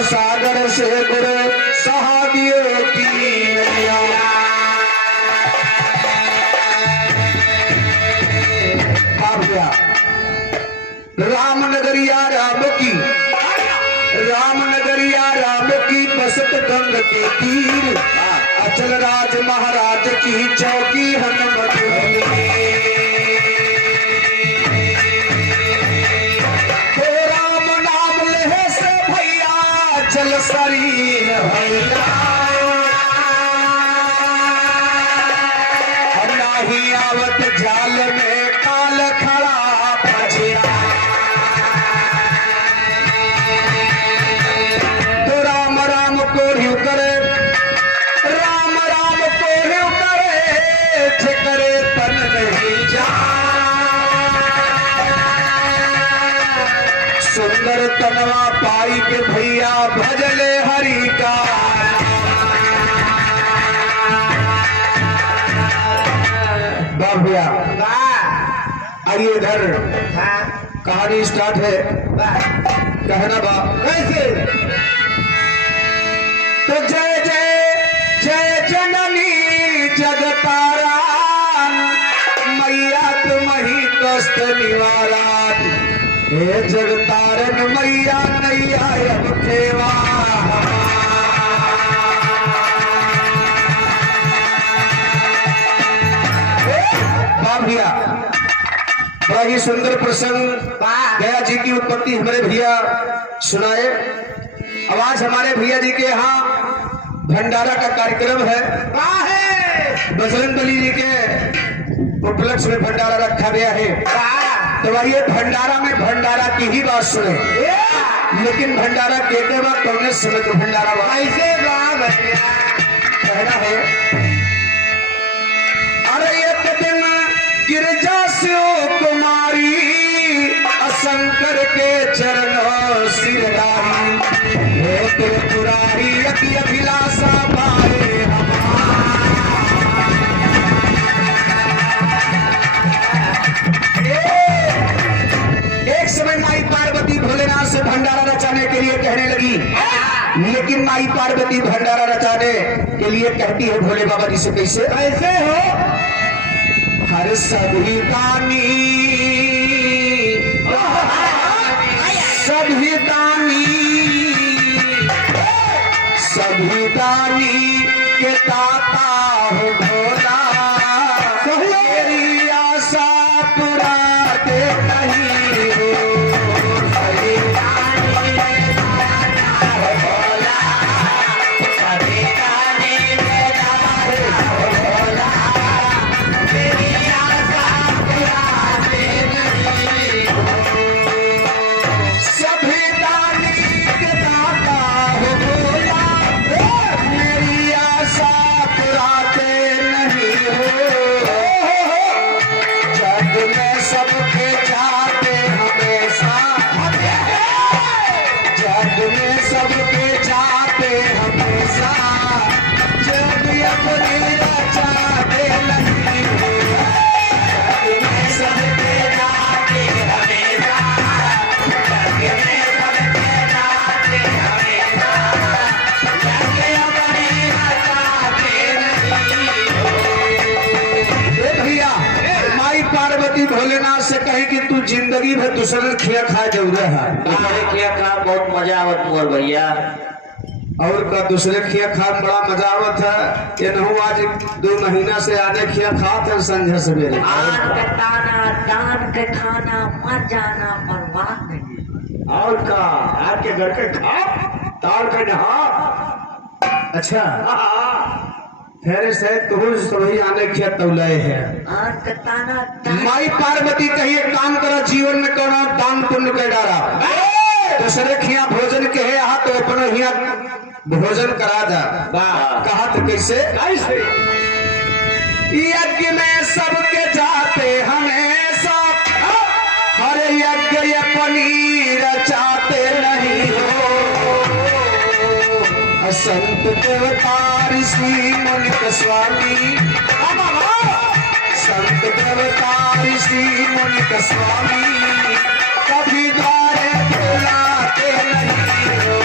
भव सागर से गुरु सहादियों की नैया। रामनगरिया राम की, रामनगरिया राम की बसत गंग के तीर, अचल राज महाराज की चौकी हनुमत। तो राम नाम ले से भैया चल शरीर भैया, नहीं आवत जाल में काल खड़ा बचिया। तो राम राम को ह्यू करे, राम राम को ह्यू करे, ठिकरे तन नहीं जा। सुंदर तनवा पाई के भैया भजले हरि का। भैया आइए इधर, कहानी स्टार्ट है। कहना बा कैसे? तो जय जय जय जननी जगतारा, मैया तुम्ही कष्ट निवारण। हे जगतारन मैया नैया अब खेवा। भैया बड़ा ही सुंदर प्रसंग गया जी की उत्पत्ति हमारे भैया सुनाए। आवाज हमारे भैया जी के यहाँ भंडारा का कार्यक्रम है, बजरंग बली जी के उपलक्ष्य में भंडारा रखा गया है। तो आइए भंडारा में भंडारा की ही बात सुने, लेकिन भंडारा कहते बाद कौन समय तो भंडारा ऐसे कहना है। अरे एक दिन गिरजा से कुमारी, शंकर के चरणों सिरदारी। हे त्रिपुरारी अति अभिलाषा पाए एक समय माई पार्वती भोलेनाथ से भंडारा रचाने के लिए कहने लगी, लेकिन माई पार्वती भंडारा रचाने के लिए कहती है भोले बाबा जी से कैसे? ऐसे हो हर सभी दानी, सभी दानी, सभी दानी के दाता हो भोला। मेरी आशा पुराते नहीं हो, सभी दानी के दाता हो भोला, सभी दानी के दाता हो भोला। सभी दानी के दाता हो भोला, मेरी आशा पुराते नहीं हो। जग में सबके जाते हमेशा, जग में सबके जाते हमेशा, जग अपनी रचाते नहीं हो। जग में सबके जाते हमेशा, जग में सबके जाते हमेशा, जग अपनी रचाते नहीं हो। भैया माई पार्वती भोलेनाथ से कहे कि तू जिंदगी भर दूसरे खिया खाए जरूर है। खिया खा बहुत मजा आवत मोर भैया, और का दूसरे खिया खा बड़ा मजा आवत है। ये नहु आज 2 महीना से आने खिया खाते हैं संझा सवेरे। आन के ताना दान के खाना मत जाना बर्बाद नहीं। और का आपके घर के खा तार का नहा। अच्छा फिर से तुम सभी आने खिया तौलाए है। आन के ताना माई पार्वती कहिए काम करो, जीवन में करो दान पुण्य कर डारा। दूसरे खिया भोजन के है यहाँ तो अपना हिया भोजन करा दा। कहा तो कैसे? कैसे? यज्ञ में सबके जाते हमेशा, हर यज्ञ पनीर चाहते नहीं हो। संत देवता ऋषि मुनि स्वामी, संत देवता ऋषि मुनि स्वामी, कभी द्वारे बुलाते नहीं हो।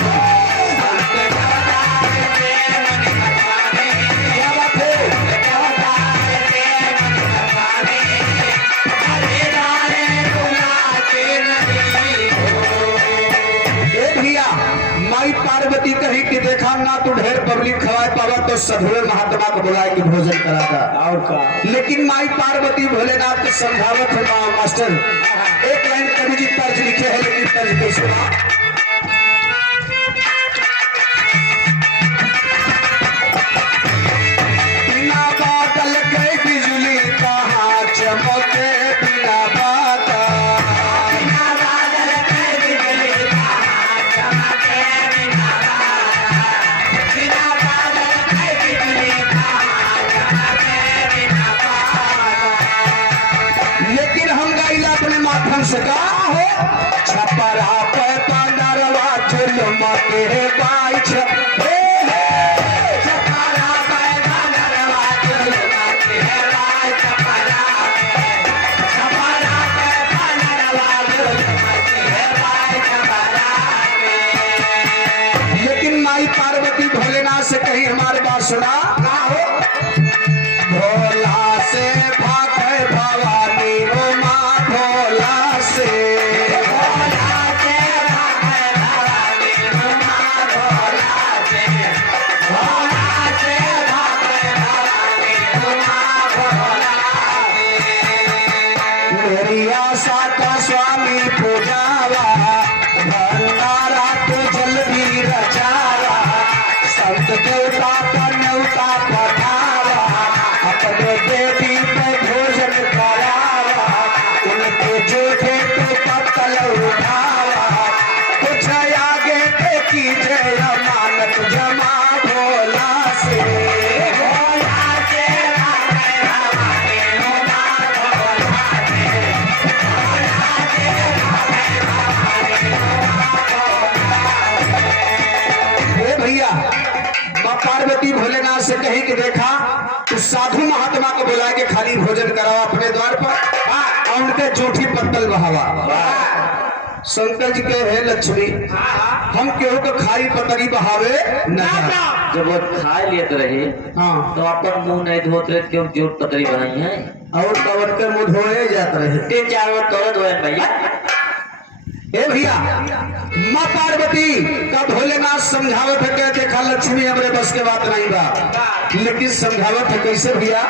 पार्वती कही कि देखा ना तू ढेर पब्लिक खवाए पावा तो सधुए महात्मा को बुलाए कि भोजन कराता और का लेकिन माई पार्वती भोलेनाथ के समझावत है मास्टर एक लाइन कवि जी तर्ज लिखे है लेकिन तर्ज कैसे बा? बिना बादल के बिजली कहाँ चमके बिना बादल लेकिन हम गाइला अपने माध्यम से का हो छपरा पे पांडरवा जुलमा के बाई छपे छपरा पे पांडरवा जुलमा के बाई छपरा पे पांडरवा जुलमा के बाई छपरा लेकिन माई पार्वती भोलेनाथ से कहीं हमारे बात सुना का हो भोला से भागे भवानी ओ माँ भोला से भागे भवानी ओ माँ भोला से भागे भवानी ओ माँ भोला से मेरी आशा का स्वामी पूजावा भंडारा तो जल भी रचावा संत देवता का न्योता पठावा अपने बेटी पे भोजन करावा उनके जूठे पे पत्तल उठावा कुछ आगे पे कीजिए अमानत जमा भोला से भोला से भागे भवानी ओ माँ भोला से भोला से भागे भवानी ओ माँ भोला से। ए भैया माँ पार्वती भोलेनाथ से कही कि देखा तो साधु महात्मा को बुला के खाली भोजन करावा अपने द्वार पर और उनके जूठी पत्तल बहावा शंकर जी के है लक्ष्मी हम केहू के खाई पतरी बहावे न जब वो खा लेत रहे हाँ तो अपन मुंह नहीं धोत रहे क्यों जोट पतरी बनाई है और कवट के मुंह धोए जाते रहे 3-4 बार तोड़े धोए भैया ए भैया माँ पार्वती का भोलेनाथ समझावत है के देखा लक्ष्मी हमरे बस के बात नहीं बा लेकिन समझावत है कैसे भैया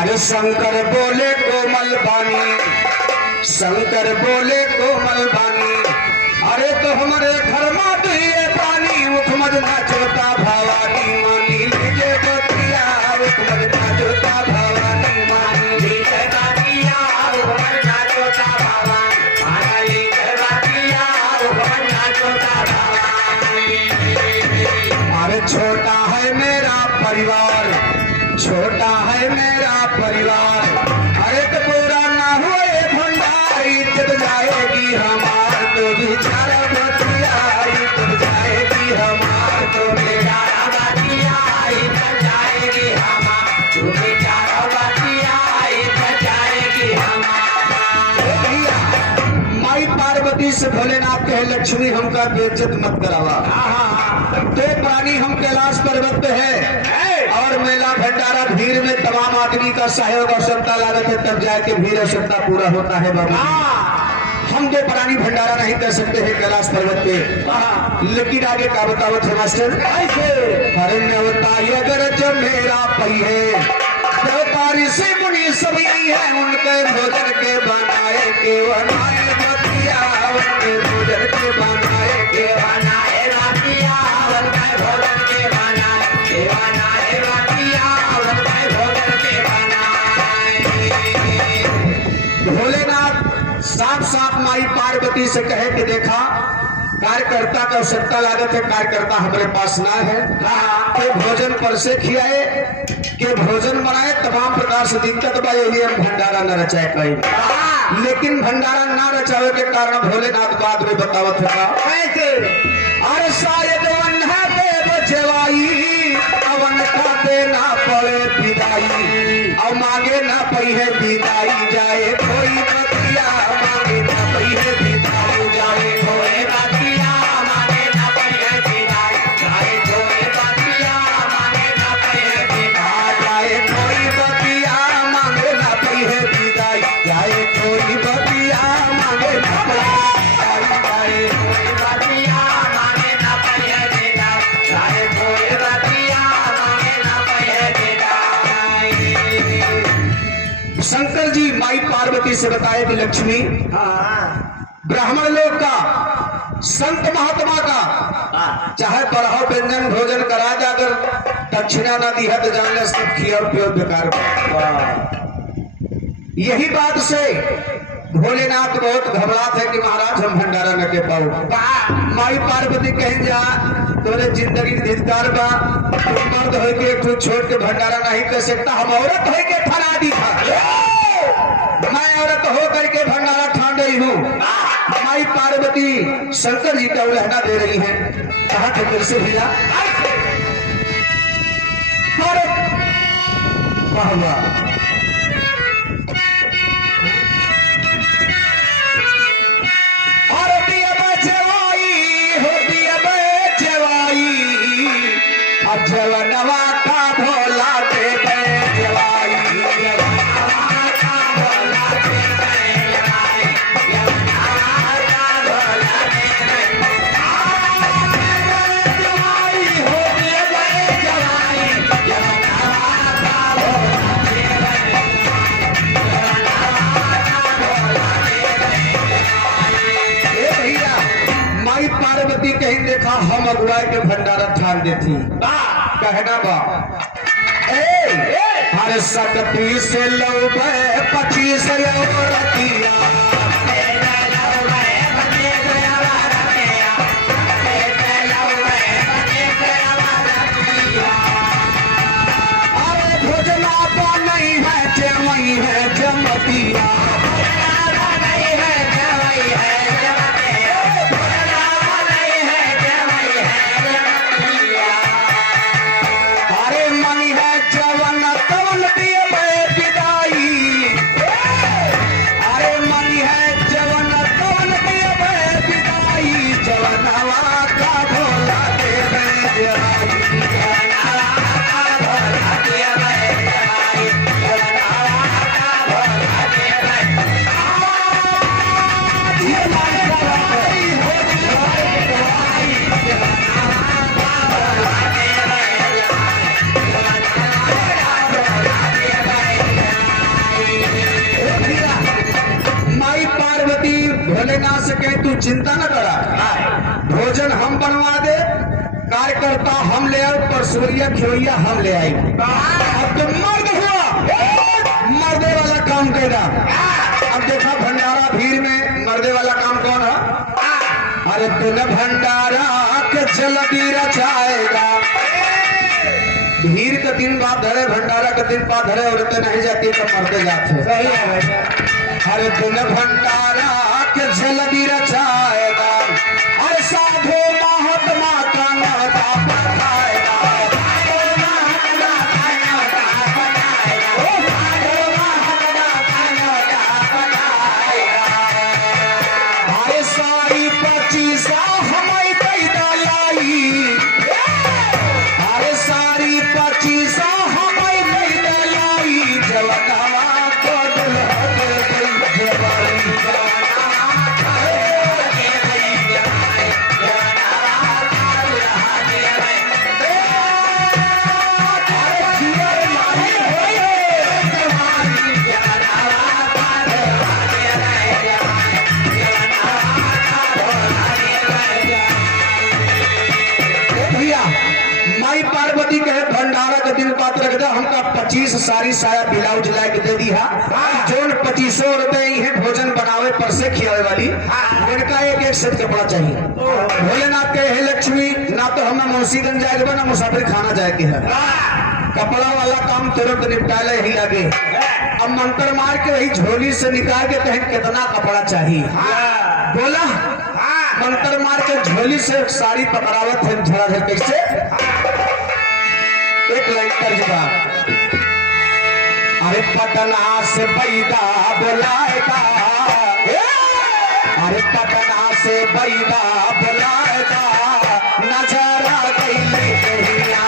अरे शंकर बोले कोमल बानी शंकर बोले कोमल बानी अरे तो हमारे घर में तो ये पानी मुखमद नाचोता भवानी मानी लीजे बतिया मुखमद नाचोता भवानी मानी लीजे बतिया मुखमद नाचोता भवानी मानी लीजे बतिया मुखमद नाचोता भवानी। अरे छोटा है मेरा परिवार छोटा है मेरा परिवार अरे तो पूरा ना हुए भंडार इज्जत जाएगी हमार तो बेचारा बतिया इज्जत जाएगी हमार तो बेचारा बतिया इज्जत जाएगी हमार तो बेचारा बतिया इज्जत जाएगी हमार। भैया माई पार्वती से भोलेनाथ कहे लक्ष्मी हमका बेइज्जत मत करावा तो प्राणी हम कैलाश पर्वत पे है और मेला भंडारा भीड़ में तमाम आदमी का सहयोग आवश्यकता लागत है तब जाके भीड़ आवश्यकता पूरा होता है बाबा हम दो प्राणी भंडारा नहीं कर सकते हैं कैलाश पर्वत पे लेकिन आगे का बतावत है मास्टर अरे न्योता अगर जब मेरा पहिए देवता ऋषि मुनि सब यही है उनके भोजन के बनाए के बनाए बतिया उनके भोजन के बनाए के बनाए बतिया उनके भोजन के बनाए के बनाए बतिया उनके भोजन के बनाए। भोलेनाथ साफ साफ माई पार्वती से कहे कि देखा कार्यकर्ता का आवश्यकता लागत है कार्यकर्ता हमारे पास ना है के भोजन पर से खियाए के भोजन बनाए तमाम प्रकार से दिक्कत बा यही हम भंडारा न रचाए कहीं लेकिन भंडारा ना रचावे के कारण भोलेनाथ बाद में बतावत होगा अरे शायद वन है देव जेवाई अवन का देना पड़े विदाई और मांगे ना पई है विदाई जाए कोई बतिया मांगे ना पई है विदाई जाए कोई बतिया मांगे ना पई है विदाई जाए कोई बतिया मांगे ना पई है विदाई जाए कोई बतिया मांगे ना पई है विदाई जाए कोई बतिया मांगे ना पई है विदाई जाए कोई बतिया से बताए कि लक्ष्मी ब्राह्मण लोग का, संत महात्मा का चाहे बरहो व्यंजन भोजन करा जाकर दक्षिणा न दी है तो जानने सब खिया और पियो बेकार। यही बात से भोलेनाथ बहुत घबरात है कि महाराज हम भंडारा न के पाओ। माई पार्वती कहीं जा तोरे जिंदगी धिक्कार बा, तुम मर्द हो के एक छोड़ के भंडारा नहीं कर सकता, हम औरत हो के ठना दी था, मैं औरत हो करके भंडारा ठान रही हूँ। माई पार्वती शंकर जी का उल्हना दे रही है। कहा थे कैसे भैया? वाह वाह, जवनवा का भोला दे जवाई, जवनवा का भोला दे जवाई, जवनवा का भोला दे जवाई, हो दे जवाई, जवनवा का भोला दे जवाई। भैया माई पार्वती कहीं देखा हम अगुआ के भंडारा ठान देती कहना बा हर सकती से लो 25 रतिया अरे भोजना तो नहीं है जमई है जमतिया, भोलेनाथ से कहे तू चिंता न करा, भोजन हम बनवा दे, कार्यकर्ता हम ले आए, परसोरिया खिवैया हम ले आई। अब तो मर्द हुआ, मर्दे वाला काम करेगा। अब देखा भंडारा भीड़ में मर्दे वाला काम कौन है? अरे तुम भंडारा के जल्दी रचाएगा, भीड़ का दिन बाद धरे, भंडारा का दिन बाद धरे, औरतें नहीं जाती तो मर्दे जाते। अरे तुम भंडारा के जल्दी रचाएगा, अरे साधु महात्मा का नाता बताएगा, अरे सारी 25 हमें पैदा लाई, अरे सारी 25 हमें पैदा लाई, जवनवा को पार्वती कहे भंडारा के दिन बात रख दे, हमका 25 सारी साया ब्लाउज ला के दे दी है, जोन 25 रुपए ही है भोजन बनावे पर से खियावे वाली, उनका एक सेट कपड़ा चाहिए। भोलेनाथ कहे हे लक्ष्मी, ना तो हमें मौसीगंज जाएगा ना मुसाफिर खाना जाएगी है, कपड़ा वाला काम तुरंत निपटा ले ही लगे। अब मंत्र मार के वही झोली से निकाल के कहें कितना कपड़ा चाहिए, बोला मंत्र मार के झोली से साड़ी पकड़ावत है झड़ा कैसे, एक लाइन तर्जुमा, अरे पटना से बैदा बुलाएगा, अरे पटना से बैदा बुलाएगा, नजारा गई कहिया,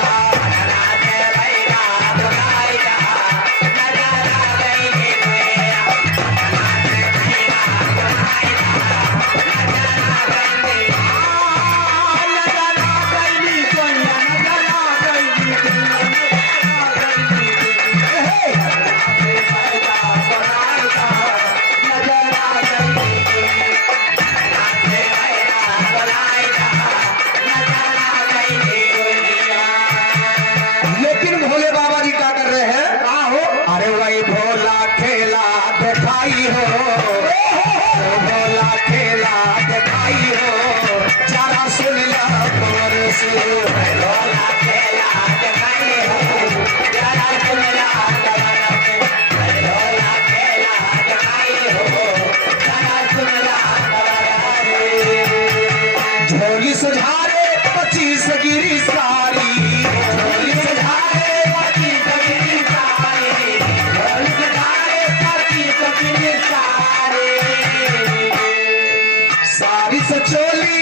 से भैरोला खेला जगाई हो जरा सुनला खबर से भैरोला खेला जगाई हो जरा सुनला खबर से झोली से झारे 25 गिरी सारी झोली से झारे 25 गिरी सारी झोली से झारे 25 गिरी सारी सारी से चोली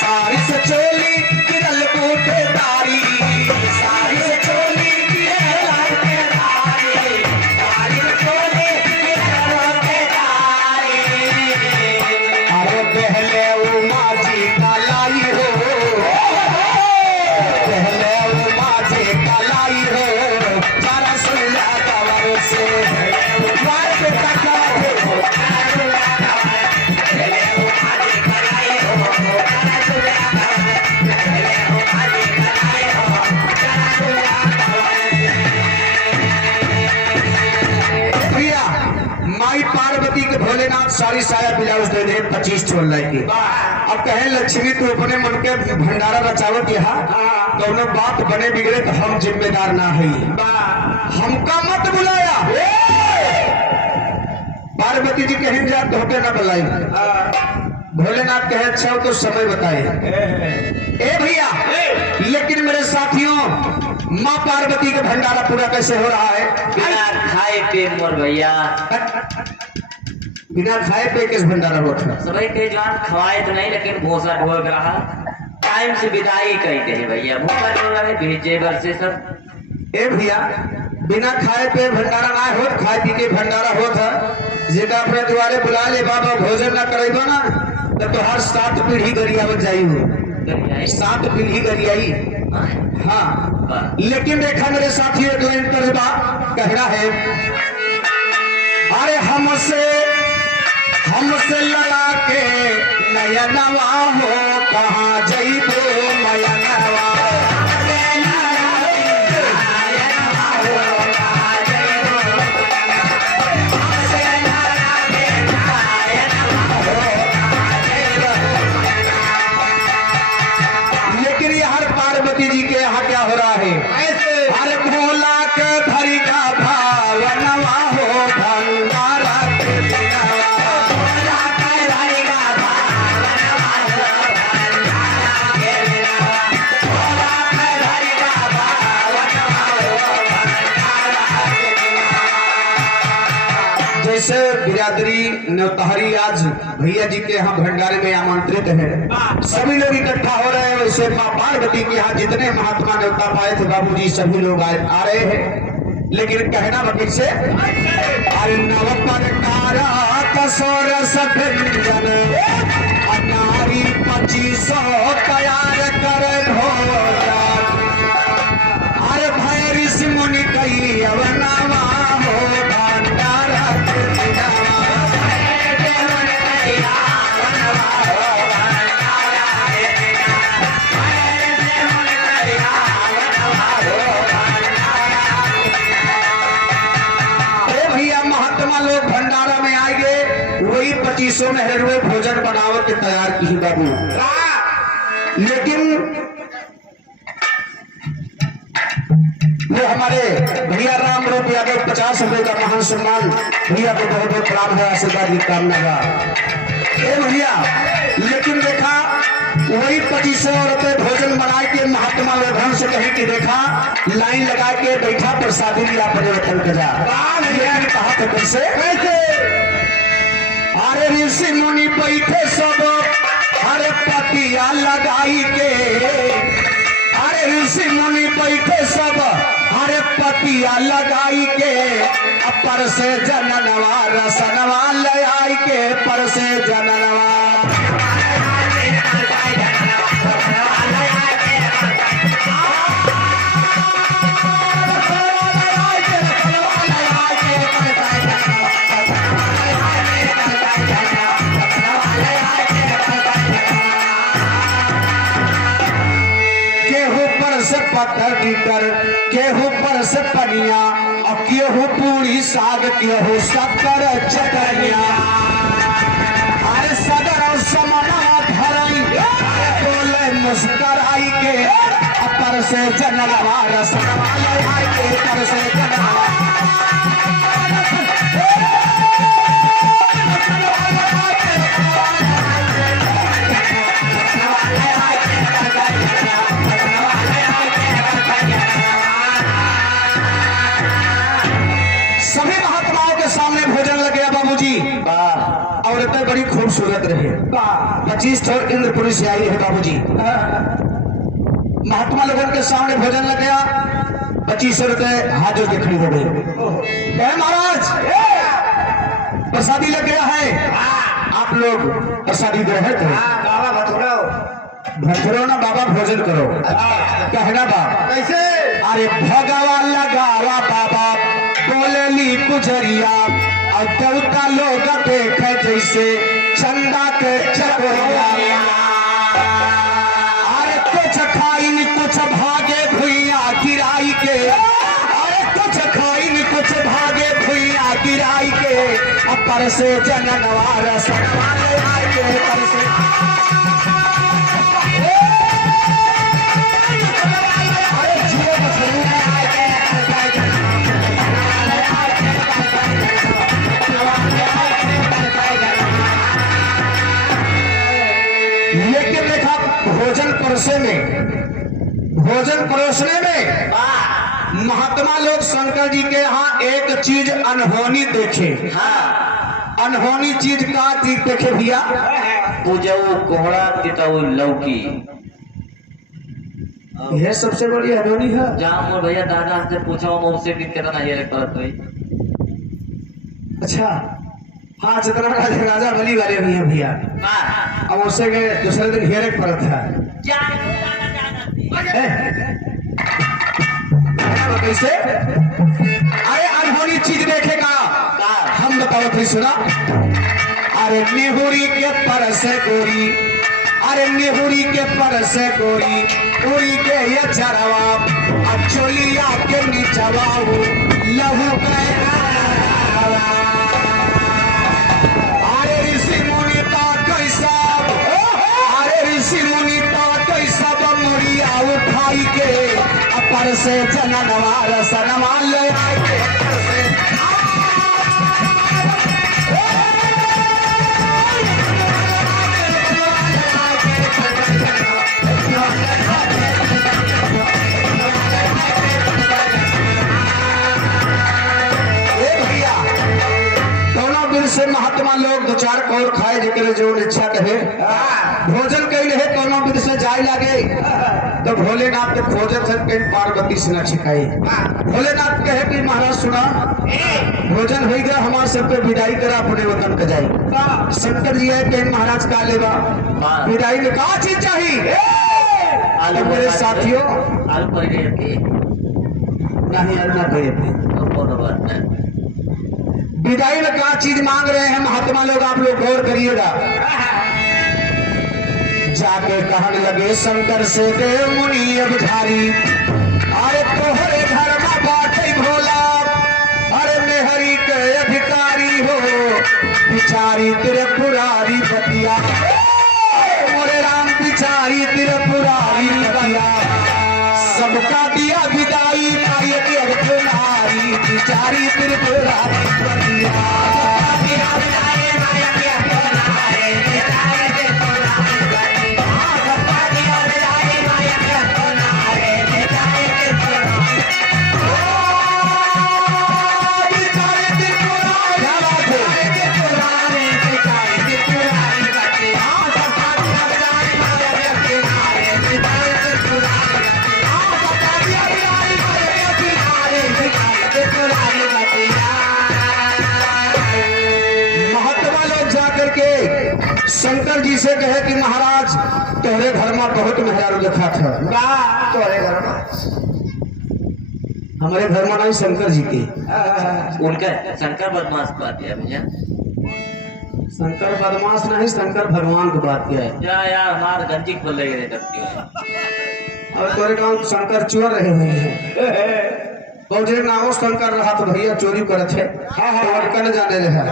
सारी से चोली गिरल बूटेदारी सारी से चोली गिरल बूटेदारी सारी से चोली गिरल बूटेदारी अरे पहले उमा जी का लाई हो पहले उमा जी का लाई हो जरा सुन ला खबर से द्वार पे तका हो जरा सुन ला खबर पहले उमा जी का लाई हो जरा सुन ला खबर पहले उमा जी का लाई हो जरा सुन ला खबर भैया माई पार्वती के भोलेनाथ सारी साया ब्लाउज दे दे 25 छोड़ लाई की अब कहे लक्ष्मी तू अपने मन के भंडारा रचावत यहाँ दोनों बात बने बिगड़े तो हम जिम्मेदार ना है हमका मत बुलाया पार्वती जी कहीं जा तो होते ना बुलाई भोलेनाथ कहे अच्छा हो तो समय बताए ए भैया लेकिन मेरे साथियों माँ पार्वती का भंडारा पूरा कैसे हो रहा है बिना खाए पे मोर भैया बिना खाए पे किस भंडारा होता है सभी तेजवान खवाए तो नहीं लेकिन भूसा ढोल रहा टाइम से विदाई कहते हैं भैया भूसा ढोल रहा है भेजे भर से सब ए भैया बिना खाए पे भंडारा ना हो खाए पी के भंडारा होता जेका अपने द्वारे बुला ले बाबा भोजन ना करेगा ना तो हर 7 पीढ़ी गरियावत जाई हो 7 पीढ़ी गरियाई हाँ लेकिन देखा मेरे साथियों एक लाइन तर्जबा कहना है अरे हमसे लड़ा के नयनवा हो कहाँ जइबो मयनवा लेकिन हर पार्वती जी के यहाँ क्या हो रहा है हर भोला के धरी का भावनवा हो भंडारा के बिनवा। भोला के धरी का भावनवा हो भंडारा के बिनवा। भोला के धरी का भावनवा हो भंडारा के बिनवा। जैसे बिरादरी नवतहरी आज भैया जी के यहाँ भंडारे में आमंत्रित है सभी लोग इकट्ठा हो रहे हैं वैसे माँ पार्वती के यहाँ जितने महात्मा न्योता पाए थे बाबूजी सभी लोग आ रहे हैं लेकिन कहना वकील से अरे नवपरकारा कसोर सभ्यंजन अनारी 2500 तैयार कर भोजन अरे भय ऋषि मुनि कई अवनावा हो भंडारा के बिनवा। लोग भंडारा में आएंगे वही 2500 में हरे भोजन बनावत के तैयार की बाबू लेकिन वो हमारे भैया राम रूप यादव 50 रुपए का महान सम्मान भैया को बहुत बहुत प्रणाम है आशीर्वाद की कामना का भैया लेकिन देखा वही 2500 रुपए भोजन बना के महात्मा वैभव से कहीं की देखा लाइन लगा के बैठा प्रसादी लिया परिवर्तन करा कहा तो कैसे अरे ऋषि मुनि बैठे सब हरे पतिया लगाई के अरे ऋषि मुनि बैठे सब हरे पतिया लगाई के पर से जननवा रसनवा ले आई के पर से जननवा पत्थर गिर केहू पर से पनिया और साग किया हो शक्कर चटनिया अरे सदर समना धरई बोले मुस्कराई के अपर से जनवा रसवा आई के पर से जनवा सभी महात्माओं के सामने भोजन लग गया बाबूजी। औरतें बड़ी खूबसूरत रहे। 25 ठोर इंद्रपुरी से आई है बाबूजी। महात्मा लोगों के सामने भोजन लग गया। 2500 रुपए हाजिर दिखनी हो गई। महाराज प्रसादी लग गया है, आप लोग प्रसादी ग्रहण करो। बाबा भथुरो भथुरो ना बाबा भोजन करो। कहना बाबा कैसे अरे भगवा लगावा बाबा बोलेली गुजरिया और देवता लोग देखे जैसे चंदा के चकोरिया अरे कुछ खाइन कुछ भागे भुइया गिराई के अरे कुछ खाइन कुछ भागे भुइया गिराई के अपर से जननवा रसवा आई के पर से लेकिन देखा भोजन परोसने में महात्मा लोग शंकर जी के यहाँ एक चीज अनहोनी देखे। अनहोनी चीज का चीज देखे भैया पूजऊ कोहड़ा तितऊ लौकी। यह सबसे बड़ी अनहोनी है। जहाँ मोर भैया दादा हमसे पूछो मुझसे कि कितना ये करत हुई। अच्छा हाँ जितना राजा बली वाले भी हैं भैया। अब उससे के दूसरे दिन घेरे पड़त है कैसे अरे अनहोनी चीज देखेगा हम बताओ फिर सुना। अरे निहुरी के पर से गोरी अरे निहुरी के पर से गोरी उड़ी के ये चरवा चोलिया के नीचवा लहू अरे ऋषि मुनि का कैसा अरे ऋषि मुनि का कैसा मुड़िया उठाई के अपर से जननवा रसनवा ले आई के अपर से से महात्मा लोग 2 4 कौर खाए जेकर जो इच्छा कहे भोजन कैले है कोनो विध से जाय लागे तो भोलेनाथ के भोजन से कहीं पार्वती से न छिकाई। भोलेनाथ कहे कि महाराज सुना भोजन हो गया हमारे सब पे विदाई करा अपने वतन का जाए। शंकर जी है कहीं महाराज का लेवा विदाई में कहा चीज चाहिए मेरे साथियों आलू पर नहीं अन्ना करे विदाई में क्या चीज मांग रहे हैं महात्मा लोग आप लोग गौर करिएगा। जाके कहने लगे शंकर से देव मुनि अभिधारी अरे तोहरे घर में बाटे भोला अरे मेहरी के अधिकारी हो बिचारी तेरे पुरारी बतिया मोरे राम बिचारी तेरे पुरारी बतिया सबका दिया विदाई नारी बिचारी तेरे पुरारी शंकर जी से कहे कि महाराज तोहरे घर में बहुत मेहरारू लिखा था तोहरे घर में हमारे घर में नहीं शंकर जी के उनका शंकर बदमाश बात है भैया। शंकर बदमाश नहीं शंकर भगवान की बात किया है यार हमारे गंजी खोल रही है करती है और तोरे गांव शंकर चोर रहे हुए हैं बहुजन नामो शंकर रहा तो भैया चोरी करत है। तो उनका न जाने रहे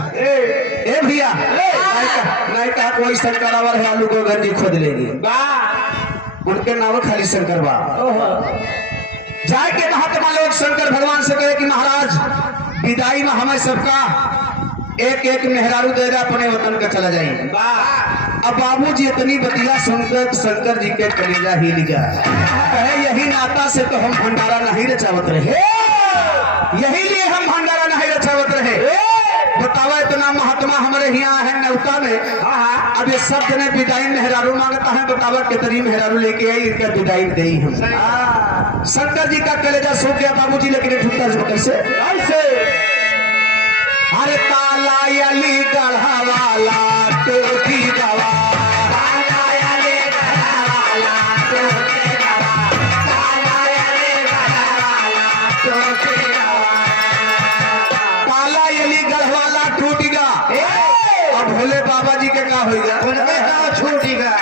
ए भैया नहीं कहा कोई शंकर आवर है आलू को गंजी खोद लेगी उनके नाम खाली शंकर बा जाए के महात्मा लोग शंकर भगवान से कहे कि महाराज विदाई में हमें सबका एक एक मेहरारू दे दे अपने वतन का चला जाए। अब बाबूजी इतनी बतिया सुनकर शंकर जी के कलेजा ही लिखा कहे यही नाता से तो हम भंडारा नहीं रचावत रहे यही लिए हम भंडारा नहीं रचावत रहे। बतावा इतना महात्मा हमारे यहाँ है नौका में अब ये सब जने विदाई मेहरारू मांगता है। बतावा कितनी मेहरारू लेके आई इनका विदाई दे हम। शंकर जी का कलेजा सूख गया बाबूजी लेकिन ठुकता कैसे अरे ताला अली गढ़ा वाला टोपी गवा ताला अली गढ़वाला टूटेगा। अब भोले बाबा जी के का होगा छूटेगा।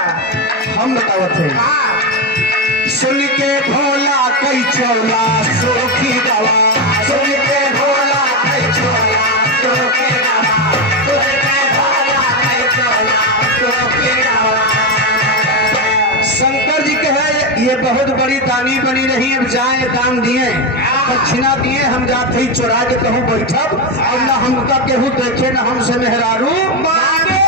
हम बतावत है सुन के भोला कई चौला सोखी गवा सुन के भोला कई चौला शंकर जी कहे ये बहुत बड़ी दानी बनी रही अब जाए दान दिए दक्षिणा दिए हम जाते ही चुरा के कहूँ बैठब और न हमका केहू देखे न हमसे मेहरारू मांगे।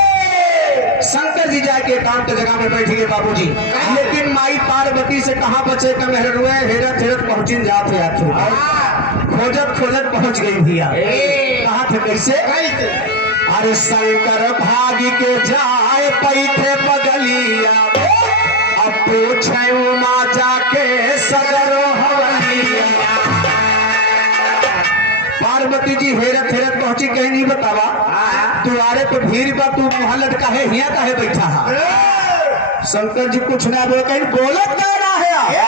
शंकर जी जाके एकांत जगह में बैठ गए बाबूजी लेकिन माई पार्वती से कहाँ बचे का मेहरारू हेरत हेरत पहुंची जाते आते खोजत खोजत पहुंच गई भैया कहा थे कैसे अरे शंकर भागी के जाए पैठे बगलिया अब पूछे उमा जाके सगरो हवलिया। पार्वती जी हेरत हेरत पहुंची कहीं नहीं बतावा द्वारे पे भीड़ बा तू मुहा लटका है हिया काहे बैठा है। शंकर जी कुछ ना बोले कहीं बोलत क्या ना है।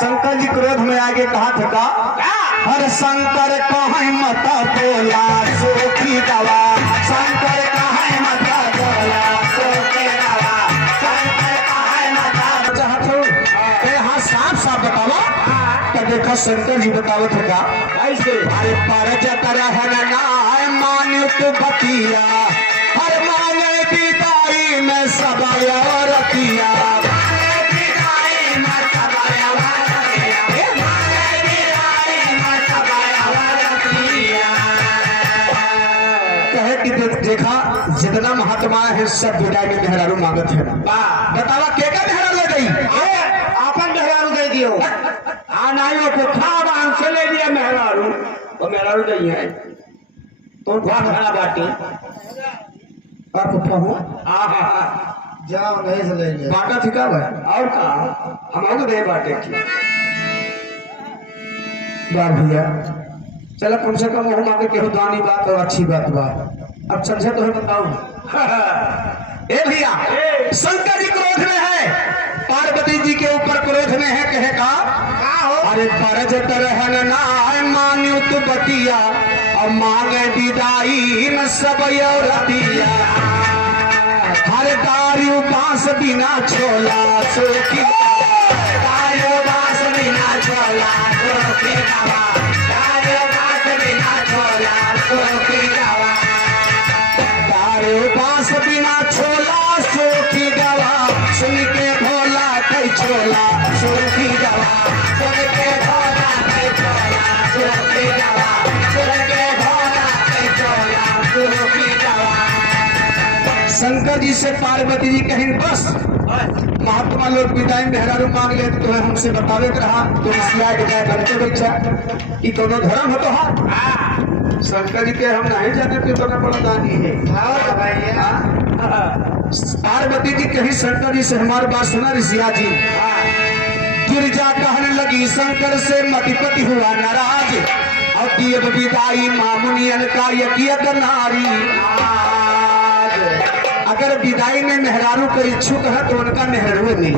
शंकर जी क्रोध में आगे कहा था हर शंकर कहे मत बोला सोखी दवा शंकर कहे मत बोला सोखी दवा शंकर कहे मत चाहत हो हाँ साफ साफ बतावा तो देखो शंकर जी बतावत है का ऐसे अरे पर जतरा है ना मान्य तो बतिया हर मांगे विदाई में सब रतिया देखा जितना महात्मा है सब विदाई में मेहरारू मांगत है। बतावा के का मेहरारू ले गई आपन मेहरारू दे दियो नहीं वो पुखा बांध से ले लिया मेहरारू वो मेहरारू दई है तो खड़ा बाटी आप पुखा हो जाओ नहीं से ले लिया बाटा ठिका है और का हमको दे बाटे की बार भैया चलो कम से कम हम आगे केहू दानी बात और अच्छी बात बा अब समझे तो है बताओ। ए भैया शंकर जी क्रोध में है पार्वती जी के ऊपर क्रोध में है कहे का अरे परज तरहन ना मान्यु तु बतिया और मांगे विदाई में सब रतिया हर दारू बांस बिना छोला सोखी दारू बांस बिना छोला सोखी दवा दारू बांस बिना छोला सोखी दवा बांस बिना छोला सोखी दवा सुन के भोला कई छोला सोखी दवा सुन के भोला कई छोला सोखी दवा सुन के भोला कई छोला सोखी दवा। शंकर जी से पार्वती जी कहीं बस महात्मा लोग विदाई मेहरारू मांग ले तो हमसे बतावे रहा तो इसलिए के जाए करके बच्चा कि दोनों धर्म हो तो शंकर जी के हम नहीं जाने पे बड़ा बड़ा दानी है। पार्वती जी कहीं शंकर जी से हमारी बात सुना ऋषिया जी गिरजा कहने लगी शंकर से मतिपति हुआ नाराज और दिए विदाई मामुनियन का यकियत नारी अगर विदाई में मेहरारू कर इच्छुक है तो उनका मेहरारू मिले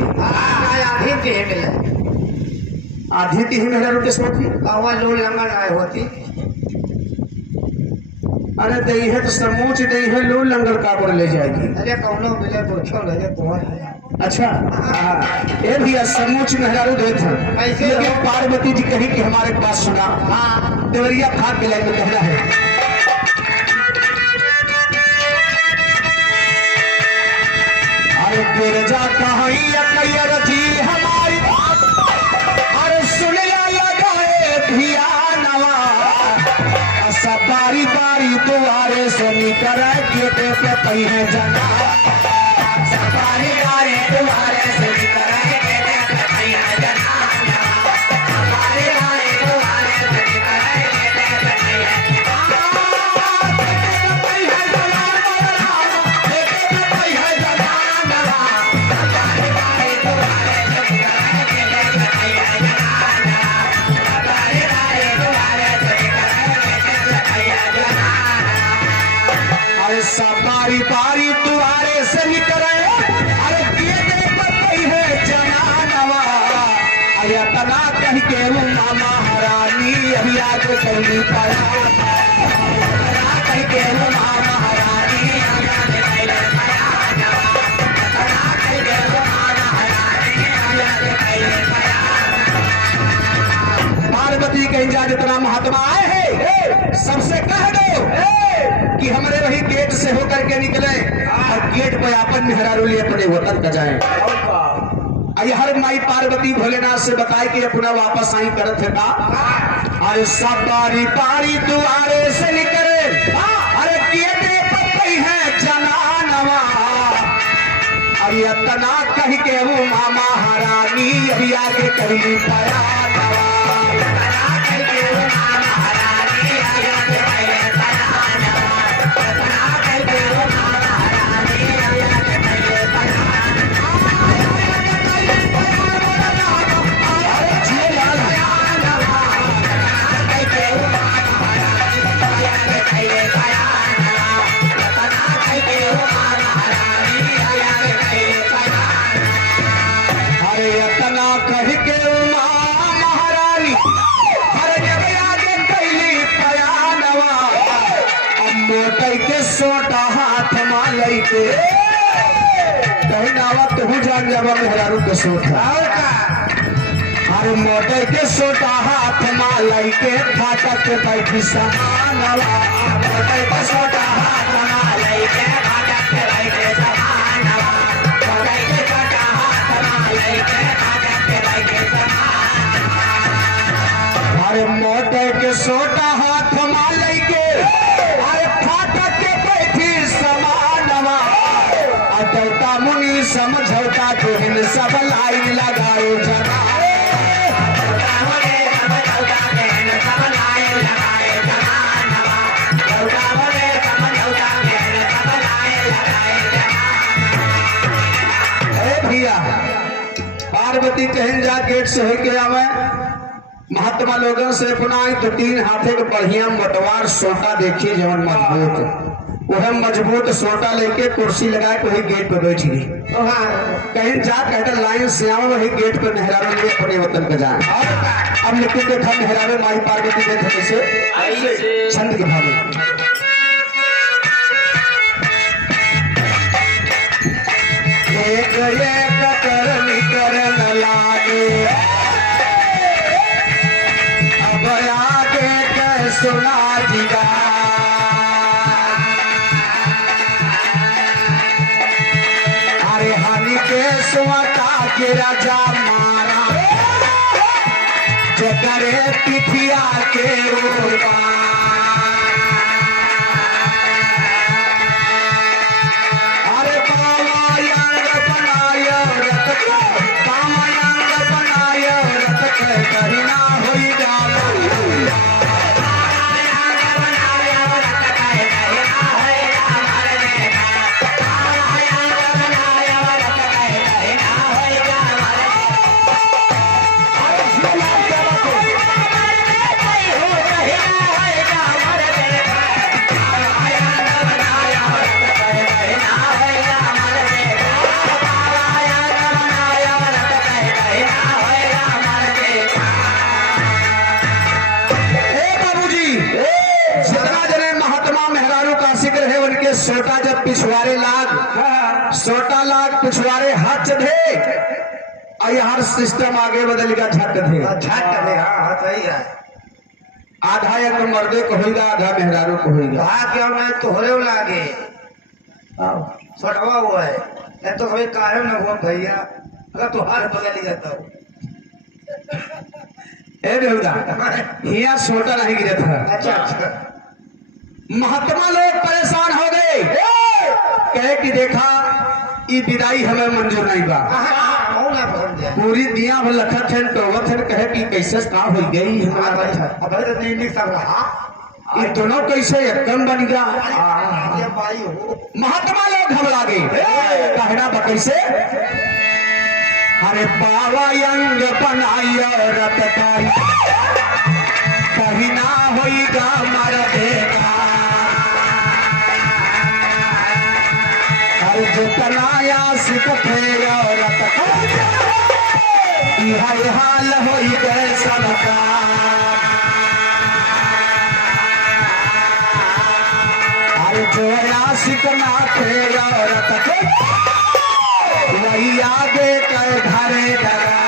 आधी ही मेहरारू के सोती लोग लंगर आए होती अरे दही है तो समूच दही है लूल लंगर का ले जाएगी। अरे कौन मिले पूछो लगे कौन है अच्छा ये भी समूच मेहरारू दे था कैसे लेकिन हो? पार्वती जी कही कि हमारे पास सुना देवरिया खाद के लाइन में कहना है अरे गिरजा कहिया कैर जी हमारी अरे सुन लगाए धिया नवा ऐसा बारी बारी दुआरे से निकर गेट पे पई है जना सफारी गारे तुम्हारे से निकल गेट पे पई है जना सफारी गारे तुम्हारे से निकल गेट पे पई है अरे सवारी बारी तुम्हारे से निकले अरे गेट पर पई है जनानवा अरे तना कह के उमा महारानी अभी आके कहनी पाया तना कह के उमा महारानी अभी आके कहनी पाया तना कह के उमा महारानी अभी आके कहनी पाया पार्वती कहीं जा जितना महात्मा आए हैं सबसे कह दो कि हमारे वही गेट से होकर के निकले और गेट पर अपन मेहरारू लिए अपने वतन का जाए हर माई पार्वती भोलेनाथ से बताए कि अपना वापस आई करत है का अरे सब बारी बारी दुआरे से निकले अरे गेट पर पई है जनानवा अरे तना कह के वो मामा हरानी अभी आगे कहीं पाया सोटा हाथ मालई के कहीं नावा तू जान जावा मेहरारू के सोटा अरे मोटे के सोटा हाथ मालई के फाटक के बैठी समानवा मोटे के सोटा हाथ मालई के फाटक के बैठी समानवा मोटे के सोटा हाथ मालई के फाटक के बैठी समानवा अरे मोटे के सोटा हाथ मालई के अरे फाटक के बैठी समानवा अटौता मुनि समझौता जोहिन सब लाइन लगाओ जना भैया पार्वती कहन जा गेट से होके आवे महात्मा लोगों से अपना तो 3 हाथे के बढ़िया मोटवार सोटा देखिए जवन मजबूत वह मजबूत सोटा लेके कुर्सी लगा के वही गेट पे बैठ गई कहीं जा कहते लाइन से आओ वही गेट पे मेहरारू लिए अपने वतन का जाए अब लेकिन देखा मेहरारू माई पार्वती देखे कैसे छंद के भागे एक एक करनी करन लागे अब आगे कह सुना जीगा अरे हानि के सुवता के राजा मारा जगरे पिठिया के ऊपर सोटा जब पिछवाड़े लाग सोटा लाग पिछवाड़े हाथ हर सिस्टम आगे बदल गया झट थे झट दे हाँ सही है आधा एक मर्दे को होगा आधा मेहरारू को होगा कहा कि मैं तोहरे लागे छोटवा हुआ है ये तो कभी काहे न हुआ भैया अगर तुहार बगल ही जाता ए बेहुदा हिया छोटा नहीं गिरे था अच्छा अच्छा महात्मा लोग परेशान हो गए कहे कि देखा ये विदाई हमें मंजूर नहीं बा ना पसंद है पूरी दिया भर लखत है टोवत है कहे कि कैसे का हो गई हमारा अब तो नहीं सब रहा ये दोनों कैसे एकदम बन गया ये भाई हो महात्मा लोग घबरा गए कहना बा कैसे अरे बाबा अंग बनाइयो रतकारी कहीं ना होइगा मर देगा अरे जितना आशिक थे रतकारी यह हाल होई गए सबका अरे जो आशिक ना थे रतकारी वही आगे कर घरे डरा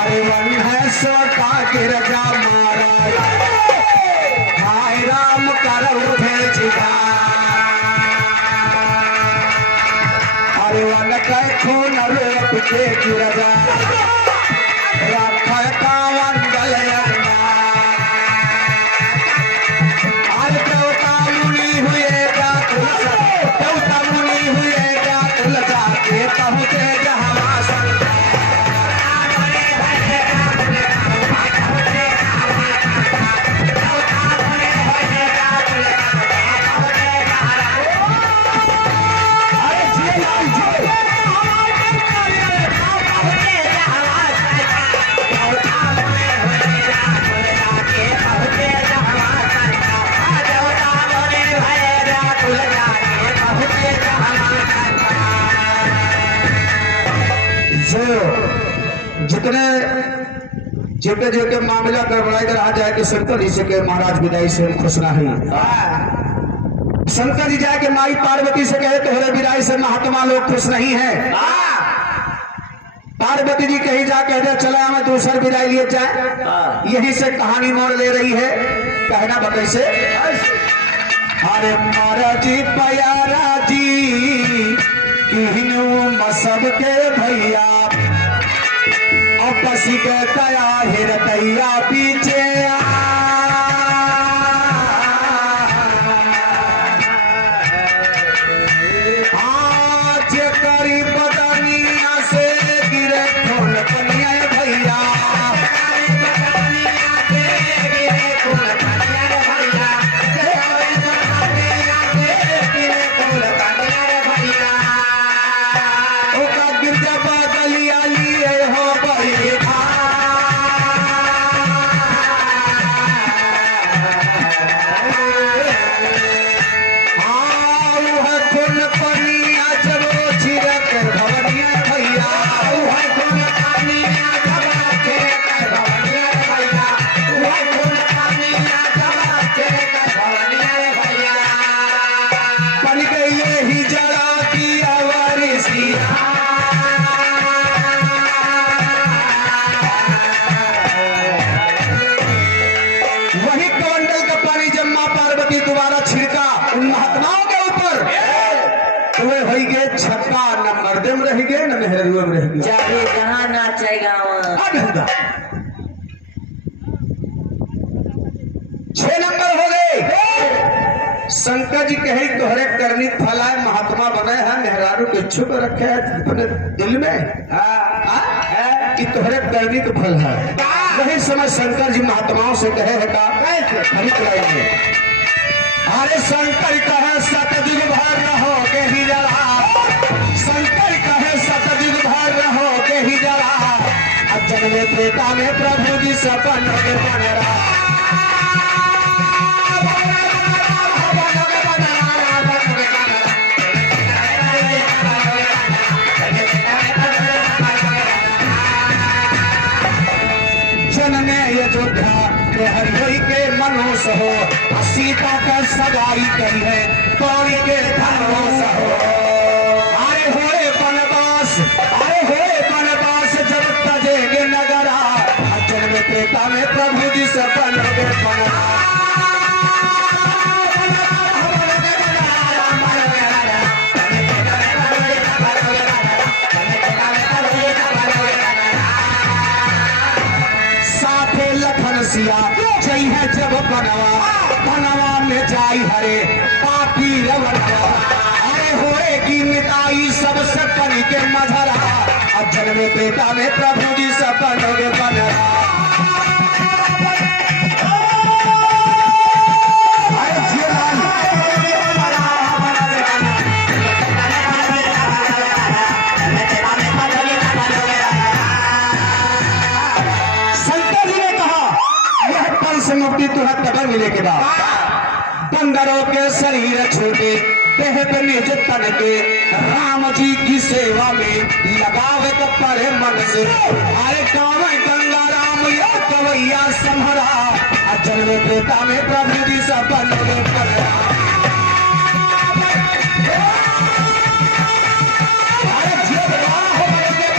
अरे वन है सोटा गिर जा मारा भाई राम कर उठे जिगा अरे वन कह खून रोप के गिर जा रख कावन गलया पहुँचे जहाँ जितने जेके जेके मामला गड़बड़ाई रहा जाए कि शंकर जी से के महाराज विदाई से खुश नहीं शंकर जी जाके माई पार्वती से कहे तोहरे विदाई से महात्मा लोग खुश नहीं है पार्वती जी कहीं जा कह दे चला हमें दूसर विदाई लिए जाए यही से कहानी मोड़ ले रही है कहना बताइए से अरे महाराज जी प्यारा जी मसब के भैया पसी के तया हिरतैया पीछे आज करी बदनिया से गिरे खोल पनिया भैया गिरजा बदलिया लिए हो छक्का न मर्दे में रह गए न मेहरुए में रह गए जाके जहाँ नाचेगा वहाँ 6 नंबर हो गए शंकर जी कहे तोहरे करनी फलाए महात्मा बने हैं मेहरारू के इच्छुक रखे है अपने दिल में कि तोहरे करनी का फल है वही समय शंकर जी महात्माओं से कहे है का अरे शंकर कहे सतयुग भर रहो के ही जरा शंकर कहे सतयुग भर रहो के ही जरा जन्मे त्रेता में प्रभु जी सपन के बन रहा जनने अयोध्या हरि के मनोस हो सीता का सगाई करी है कौड़ी के धनोस हो त्रेता में प्रभु जी से बनोगे बनवा। साथे लखन सिया जई है जब बनवा, बनवा में जाई हरे पापी रवनवा। अरे होएगी मिताई सबसे करी के मझरा, अजन में त्रेता में प्रभु जी से बनोगे बनवा। अरे जियो लाल। शंकर जी ने कहा यह पल से मुक्ति तुम्हें तब मिले के बाद, बंदरों के शरीर छोटे देह पे निज तन के, राम जी की सेवा में लगावे तो पड़े मन से। अरे काम गंगा राम या कवैया संभरा, अजन में त्रेता में प्रभु जी से बनोगे बनवा। अरे जियो बनवा हो बनोगे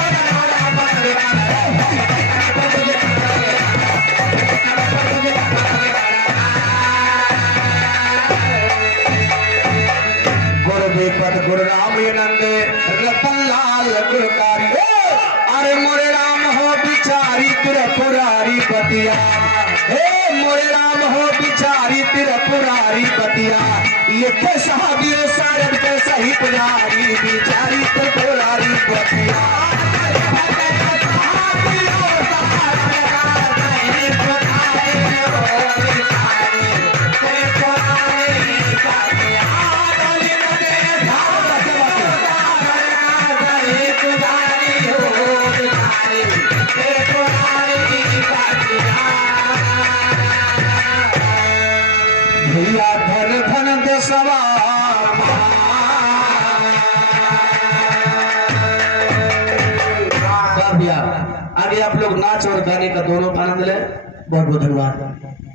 गुरुदेव गुरु राम नंद रतन लाल गुरकारी। अरे मोरे राम हो बिचारी त्रिपुरारी बतिया, हे मोरे राम हो बिचारी त्रिपुरारी बतिया। ये कैसा दियो सारद के सही पुजारी, बिचारी त्रिपुरारी बतिया। भैया धन धन देशवा भैया, आगे आप लोग नाच और गाने का दोनों का आनंद लें। बहुत बहुत धन्यवाद।